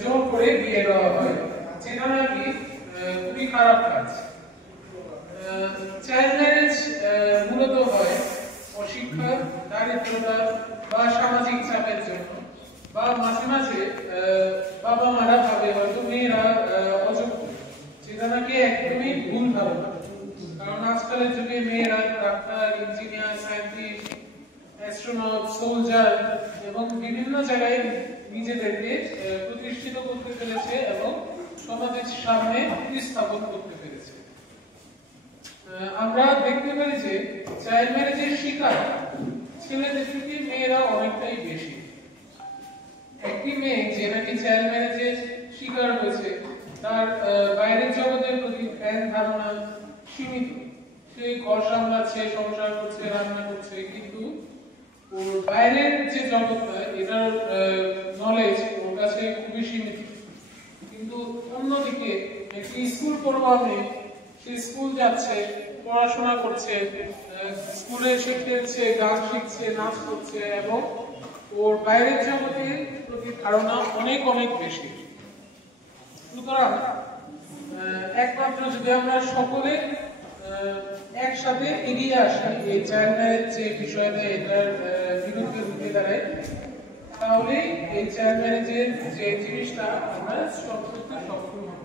জোর করে বিয়ে দেওয়া হয়, যেটা নাকি খুবই খারাপ কাজ। চাইল্ড ম্যারেজ মূলত হয় অশিক্ষা, দারিদ্রতা বা সামাজিক চাপের জন্য, বা মাঝে মাঝে বাবা মারা ভাবে হয়তো মেয়েরা অযোগ্য, যেটা নাকি একদমই ভুল ধারণা। কারণ আজকালের যুগে মেয়েরা doctor, engineer, scientist, astronaut, soldier এবং বিভিন্ন জায়গায় নিজেদেরকে প্রতিষ্ঠিত করতে পেরেছে এবং সমাজের সামনে প্রতিস্থাপন করতে পেরেছে। আমরা দেখতে পারি যে চাইল্ড ম্যারেজের শিকার ছেলেদের থেকে মেয়েরা অনেকটাই বেশি। একটি মেয়ে যে নাকি চাইল্ড ম্যারেজের শিকার হয়েছে, তার বাইরের জগতের প্রতি জ্ঞান ধারণা সীমিত। সে ঘর সামলাচ্ছে, সংসার করছে, রান্না করছে, কিন্তু ওর বাইরের যে জগৎটা, এটার নলেজ ওর কাছে খুবই সীমিত। কিন্তু অন্যদিকে একটি স্কুল পড়ুয়া মেয়ে, সে স্কুল যাচ্ছে, পড়াশোনা করছে, স্কুলে শিখছে, গান শিখছে, নাচ করছে এবং ওর বাইরের জগতের প্রতি ধারণা অনেক অনেক বেশি। সুতরাং একমাত্র যদি আমরা সকলে একসাথে এগিয়ে আসি এই চাইল্ড ম্যারেজ যে বিষয়টা, এটার বিরুদ্ধে রুখে দাঁড়াই, তাহলে এই চাইল্ড ম্যারেজের যে জিনিসটা আমরা স্টপ করতে সক্ষম হব।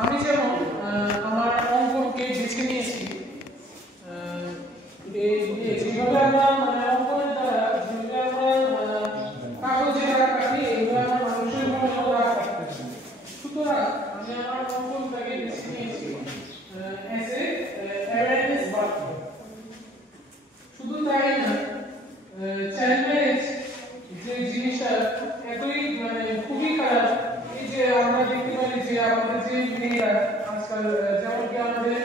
আমি যেমন আমার অঙ্কনকে বেছে নিয়েছি, যেভাবে আমরা অঙ্কনের দ্বারা যেভাবে আমরা কাগজে রাখি, এইভাবে আমরা মানুষের মনে রাখতে পারি। সুতরাং আমি আমার অঙ্কনটাকে বেছে নিয়েছি as a awareness worker। শুধু তাই না, চাইল্ড ম্যারেজ যে জিনিসটা এতই খুবই খারাপ, এই যে আমরা দেখতে পারি যে আমাদের যে মেয়েরা আজকাল, যেমন কি আমাদের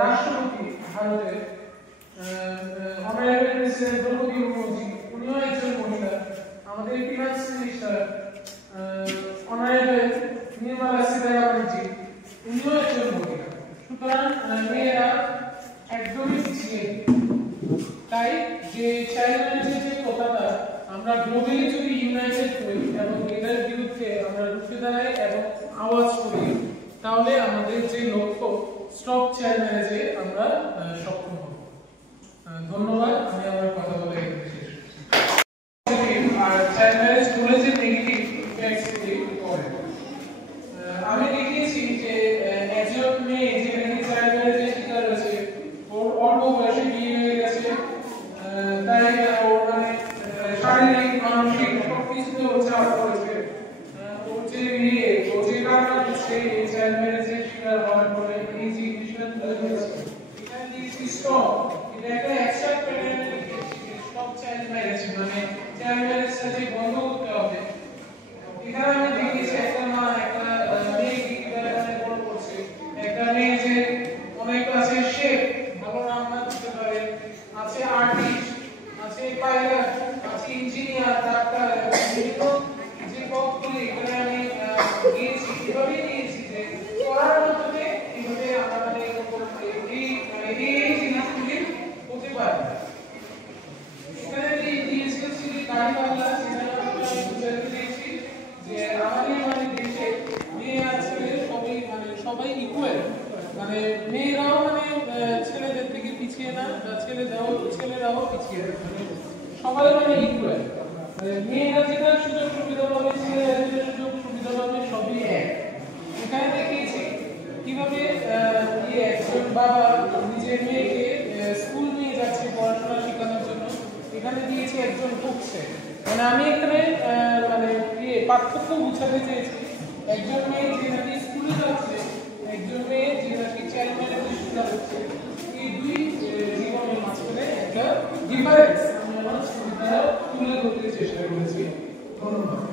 রাষ্ট্রপতি ভারতের অনারেবল প্রেসিডেন্ট দ্রৌপদী মুর্মু, উনিও একজন মহিলা। আমাদের finance minister honourable Nirmala Sitharaman ji, উনিও একজন মহিলা। সুতরাং মেয়েরা একদমই পিছিয়ে। তাই যে চাইল্ড ম্যারেজের যে কথাটা, আমরা গ্লোবালি যদি ইউনাইটেড হই এবং এটার বিরুদ্ধে আমরা রুখে দাঁড়াই এবং আওয়াজ করি, তাহলে আমাদের যে লক্ষ্য স্টপ চাইল্ড ম্যারেজে আমরা সক্ষম হব। ধন্যবাদ। আমি আমার কথা বলে শেষ করছি। আর চাইল্ড ম্যারেজ করে যে নেগেটিভ ইফেক্টস পড়ে, আমি দেখিয়েছি যে একজন মেয়ে যে নাকি চাইল্ড ম্যারেজের শিকার হয়েছে, ওর অল্প বয়সে বিয়ে হয়ে গেছে, তাই ওর শারীরিক, মানসিক সবকিছুতে ও চাপ পড়েছে। ওর যে বিয়ে, ও যে কারণে হচ্ছে এই চাইল্ড ম্যারেজের শিকার হওয়ার পরে এই যে বিষয়টা হয়েছে, এখানে দিয়েছি স্টপ। এটা একটা action plan, stop child marriage, child ম্যারেজটা যে বন্ধ করতে হবে। এখানে আমি দেখিয়েছি একটা মা একটা মেয়েকে কিভাবে বড় করছে। একটা মেয়ে যে অনেক আছে শেফ, ভালো রান্না করতে পারে, আছে আর্টিস্ট, আছে পাইলট, আছে ইঞ্জিনিয়ার, ডাক্তার, বিভিন্ন যে পদগুলি এখানে আমি দিয়েছি, এভাবে দিয়েছি যে পড়ার মাধ্যমে এভাবে আমরা এই জিনিসগুলি হতে পারে। এখানে দিয়েছি গাড়ি বাংলা, সেখানে আমরা বুঝাতে দিয়েছি যে আমাদের দেশে মেয়ে আর ছেলে সবাই ইকুয়াল। মেয়েরাও ছেলেদের থেকে পিছিয়ে না, ছেলেরাও পিছিয়ে না, সবাই ইকুয়াল। মেয়েরা যেটা সুযোগ সুবিধা পাবে, ছেলেরা যেটা সুযোগ সুবিধা পাবে, সবই এক। এখানে দেখিয়েছি কিভাবে একজন বাবা নিজের মেয়েকে স্কুল নিয়ে যাচ্ছে পড়াশোনা শেখানোর জন্য। এখানে দিয়েছি একজন ঢুকছে, আমি এখানে পার্থক্য বুঝাতে চেয়েছি। একজন মেয়ে যে নাকি স্কুলে যাচ্ছে, একজন মেয়ে যে নাকি চাইল্ড ম্যারেজের শিকার হচ্ছে, এই দুই জীবনের মাঝখানে একটা ডিফারেন্স আমি আমার ছবিটা তুলে ধরতে চেষ্টা করেছি। ধন্যবাদ।